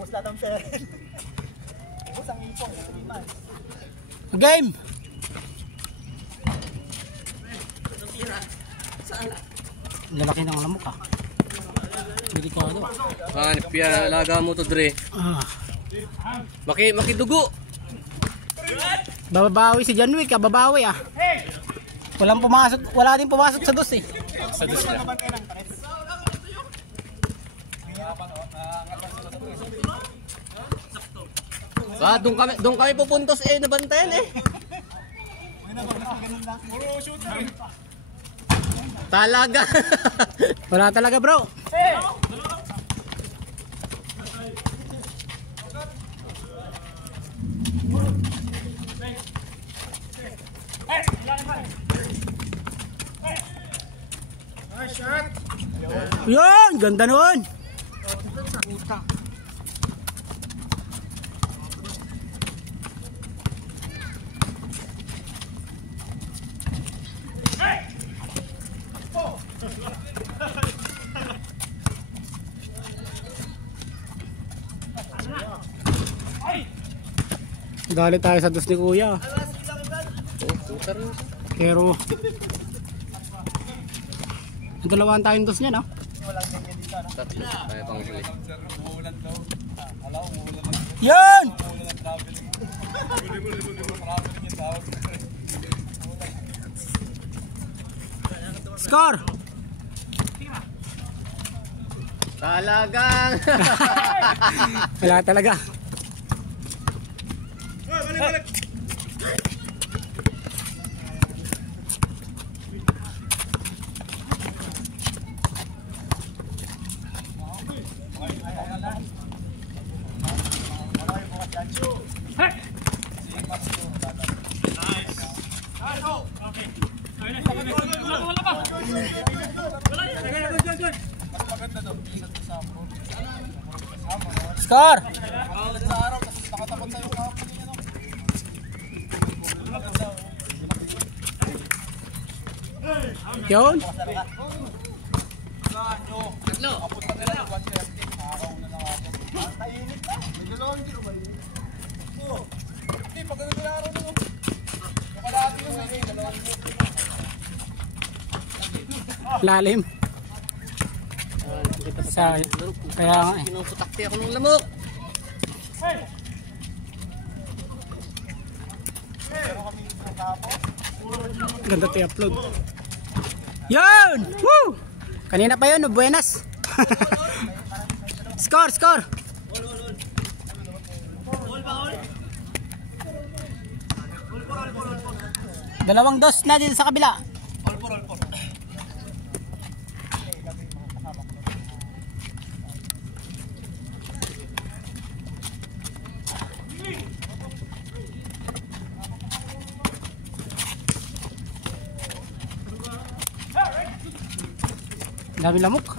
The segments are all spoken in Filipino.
Ubos lahat ang pera. Ubos ang ipon. Game! Lalaki ng lamok ah. Delikado. Hanip yan, alaga mo to Dre. Makidugo. Babawi si John Wick, babawi ah. Walang pumasok, wala din pumasok sa dos eh. Sa dos na. Doon kami pupuntos eh, nabantayan eh. Talaga. Wala talaga bro. Yan, ganda nun. Dali tayo sa dos ni kuya. Pero dalawan tayong dos niya no? Tatlo, kaya pang huli. Yan! Score! Talagang! Wala talaga. Score! Yun! Lalim. Kaya nga eh. Pinuputakti ako ng lamok. Ganda tayo upload. Yun! Woo! Kanina pa yun, no? Buenas. Score, score! Dalawang dos na dito sa kabila. Dami lamok.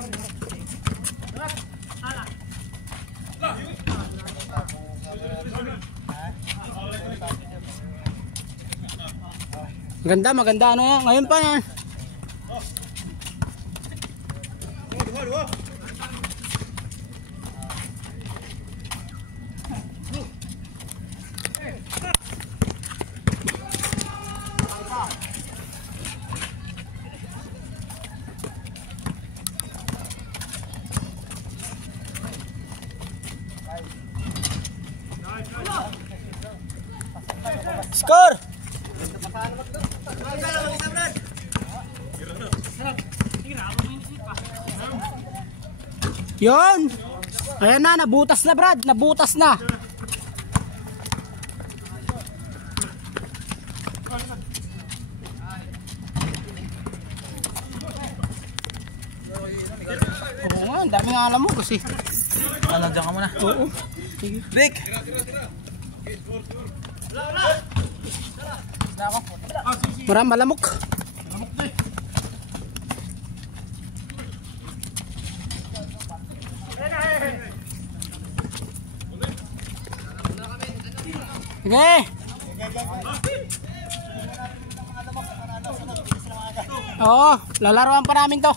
Ganda, maganda ano yan. Ngayon pa yan. Score! Yun! Ayan na, nabutas na Brad, nabutas na. Oo nga, ang daming alam mo kasi. Nandiyan ka muna. Oo. Rick! Marami malamok. Sige. Oo, lalaroan pa namin to.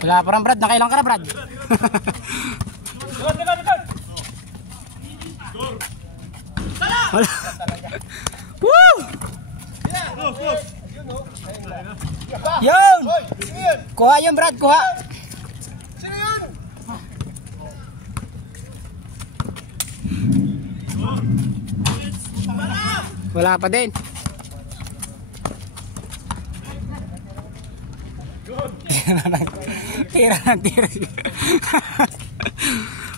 Wala pa rin Brad, nakailang ka na Brad? Wala. Woo! Yun! Kuha yun Brad, kuha! Wala pa din. Tira ng tira.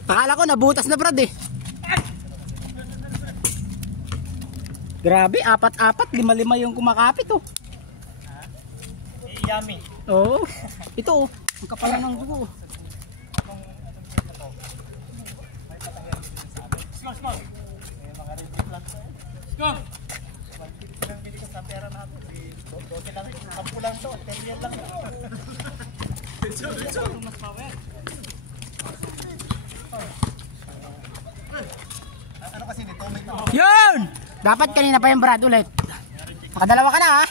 Akala ko nabutas na Brad eh. Grabe, 4-4, 5-5 yung kumakapit oh. Yummy. Oo. Ito oh, ang kapal ng dugo. Ano kasi nito? May Yun! Dapat kanina pa yung Brad ulit. Nakadalawa ka na ha.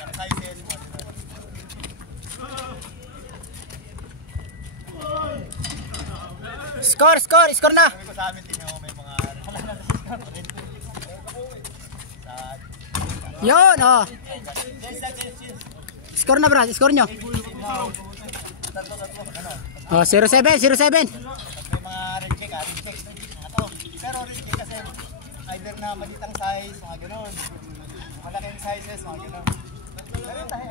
Score na. ko sa amin, tingnan mo may mga Yun oh. Score na Brad, score nyo. Oh, 0-7. may mga red check, red check. Ako, pero red check kasi either na malitang size, mga gano'n. Malaking sizes, mga gano'n. Pero tayo,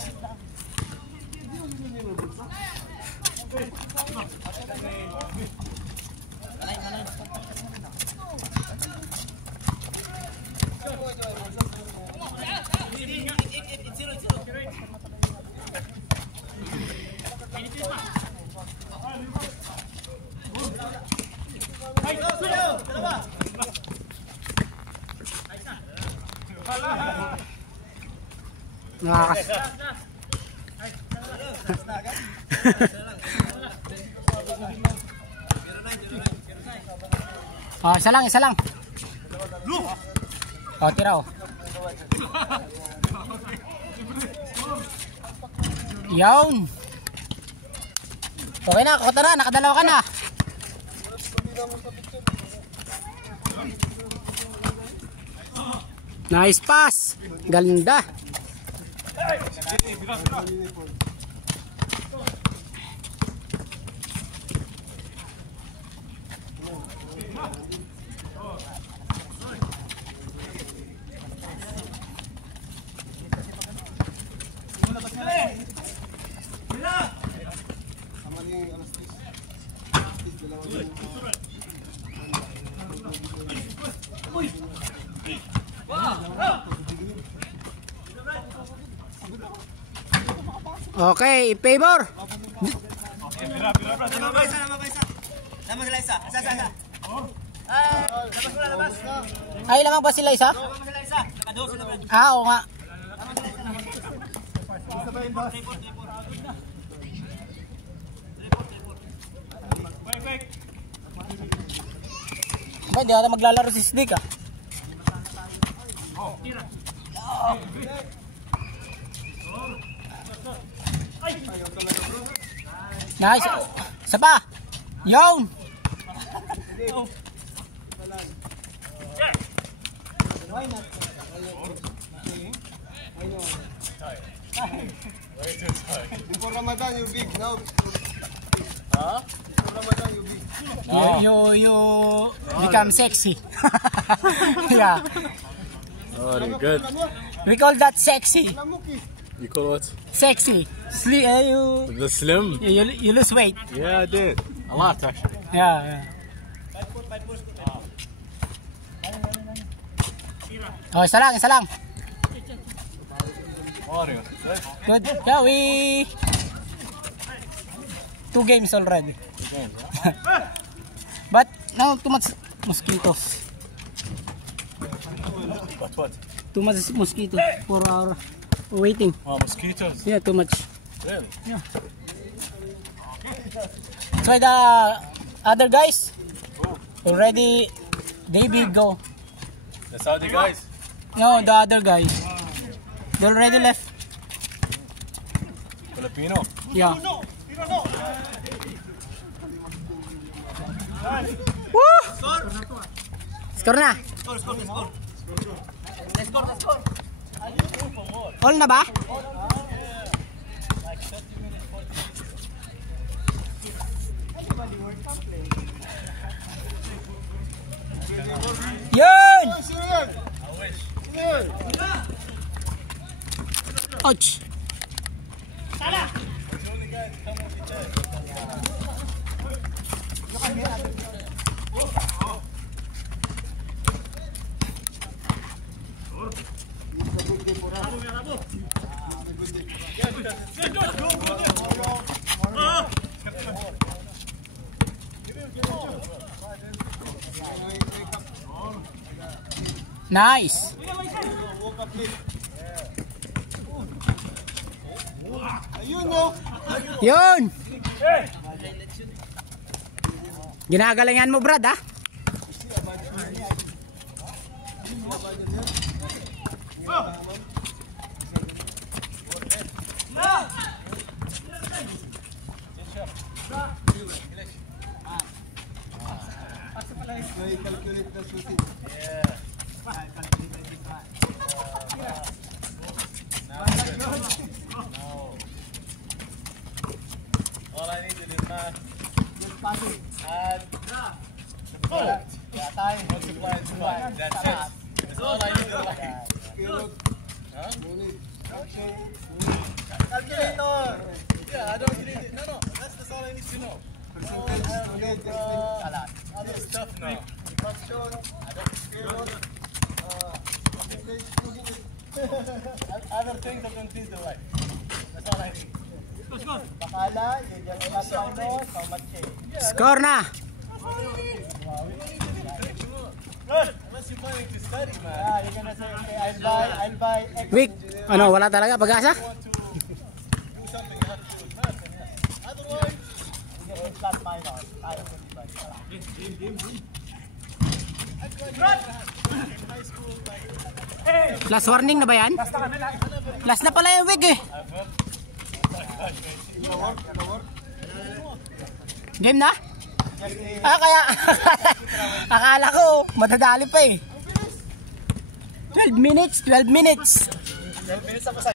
Nakakas. Oh, isa lang. Oh, tira oh. Yawn. Okay na, kukuta na, nakadalawa ka na. Nice pass. Ganda. Okay, favor. Ay, lamang ba sila isa? Ah, oo nga. Ba, hindi ata maglalaro si Sdik ah. Nice. Isa pa. Yun. before Ramadan, you're big now. Huh? Before Ramadan, you're big. You become sexy. Yeah. Oh, good. We call that sexy. You call what? Sexy. The slim? You lose weight. Yeah, I did. A lot, actually. Yeah. Oh, isa lang. Good. Yeah, we 2 games already. But now too much mosquitoes. What? Too much mosquitoes for our waiting. Oh, mosquitoes. Yeah, too much. Really? Yeah. That's why the other guys already they big go. The Saudi guys? No, the other guy. They already left. Filipino. Yeah. Woo! Score na. All na ba? Yun! Ouch! Nice! Yun! Ginagalingan mo, Brad, ha? All I need to do is math. Add. Multiply and divide. That's it. That's all I need to do. Calculator! Yeah, I don't need it. No. That's all I need to know. Other stuff now. Other things I don't need to like. That's all I need. Bakala, you just pass on those, how much change? Score na! Good. Unless you're planning to study, man. Yeah, you're gonna say, okay, I'll buy X. Weak. Ano, wala talaga pag-asa? Want to do something you have to do with math, then yeah. Otherwise, You get plus minus. Tayo ko diba? high school, like, Last warning na ba yan? Last na pala yung week eh. Game na? Kaya akala ko matadali pa eh. 12 minutes. 12 minutes ako sa